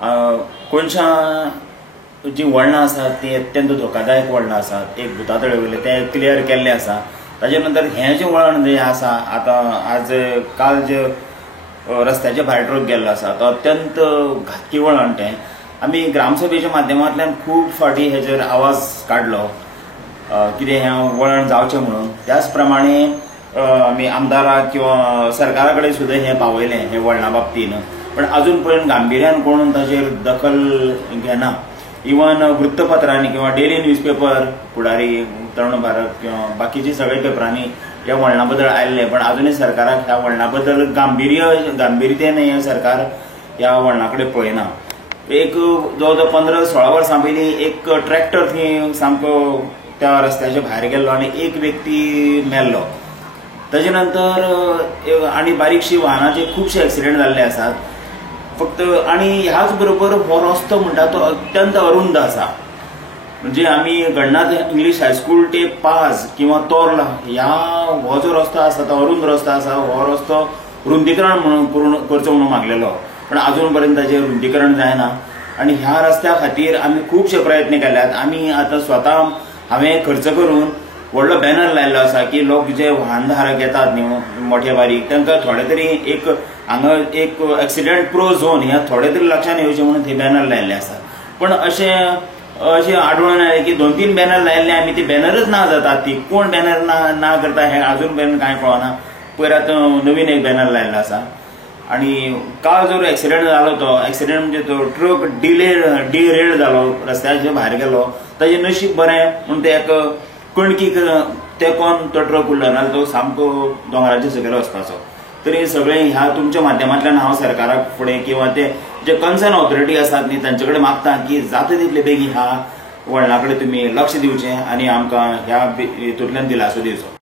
कोणशां जी वळणां आसात ती अत्यंत धोकादायक वळणां आसात. एक भुतातळे वयले ते क्लियर केल्ले आसा. ताजे नंतर हें जें वळण जें आसा आतां आज काल जे रस्त्याचे भायर ट्रक गेल्लो आसा तो अत्यंत घातकी वळण तें. आमी ग्रामसभेच्या माध्यमांतल्यान खूब फावटी हेचेर आवाज काडलो कितें हें वळण जावचें म्हणून. त्याच प्रमाणे आमी आमदाराक किंवा सरकारा कडेन सुद्दां हें पावयलें हे वळणा बाबतीन. पण अजून पर्यंत गांभीर्यान कोण ताचेर दखल घेना. इवन वृत्तपत्रांनी किंवा डेली न्यूजपेपर फुडारी तरुण भारत किंवा बाकीची सगळे पेपरांनी ह्या वळणा बद्दल आयल्ले पण अजूनय सरकाराक ह्या वळणा बद्दल गांभीर्यतेन हें सरकार ह्या वळणा कडेन पळयना. एक जवळ जवळ 15-16 वर्सां पयलीं एक ट्रॅक्टर थंय सामको त्या रस्त्याच्या भायर गेल्लो आनी एक व्यक्ती मेल्लो. ताजे नंतर आनी बारीकशी वाहनाचे खुबशे एक्सिडेंट जाल्ले आसात. फक्त आनी ह्याच बरोबर हो रस्तो म्हणटा तो अत्यंत अरुंद आसा. म्हणजे आमी गणनाथ इंग्लीश हायस्कूल ते पाज किंवा तोर्ला ह्या हो जो रस्तो आसा तो अरुंद रस्तो आसा. हो रस्तो रुंदीकरण म्हणून करचो म्हणून मागलेलो पण अजून पर्यंत ताचें रुंदीकरण जायना. आनी ह्या रस्त्या खातीर आमी खुबशे प्रयत्न केल्यात. आमी आतां स्वता हांवें खर्च करून व्हडलो बॅनर लायल्लो आसा की लोक जे वाहनधारक येतात न्ही मोठे बारीक तांकां थोडे तरी एक हांगा एक एक्सिडेंट प्रो झोन ह्या थोडे तरी लक्षांत येवचें म्हणून थंय बॅनर लायल्ले आसा. पण अशें आढळून आयलें की 2-3 बॅनर लायल्ले आमी ती बॅनरच ना जातात. ती कोण बॅनर ना करता हें अजून पर्यंत कांय कळना. पयर आतां नवीन एक बॅनर लायल्लो आसा. आनी काल जो एक्सिडेंट जालो तो एक्सिडेंट म्हणजे तो ट्रक डिरेल जालो रस्त्याच्या भायर गेलो. ताजें नशीब बरें म्हणून ते एक कणकीक तेंकोन तो ट्रक उरलो नाजाल्यार तो सामको दोंगराच्या सकयल वचपाचो. तरी सगळें ह्या तुमच्या माध्यमांतल्यान हांव सरकाराक फुडें किंवा ते जे कन्सर्न ऑथॉरिटी आसात न्ही तांचे कडेन मागता की जाता तितले बेगीन ह्या वळणा कडेन तुमी लक्ष दिवचें आनी आमकां ह्या हितूंतल्यान दिलासो दिवचो.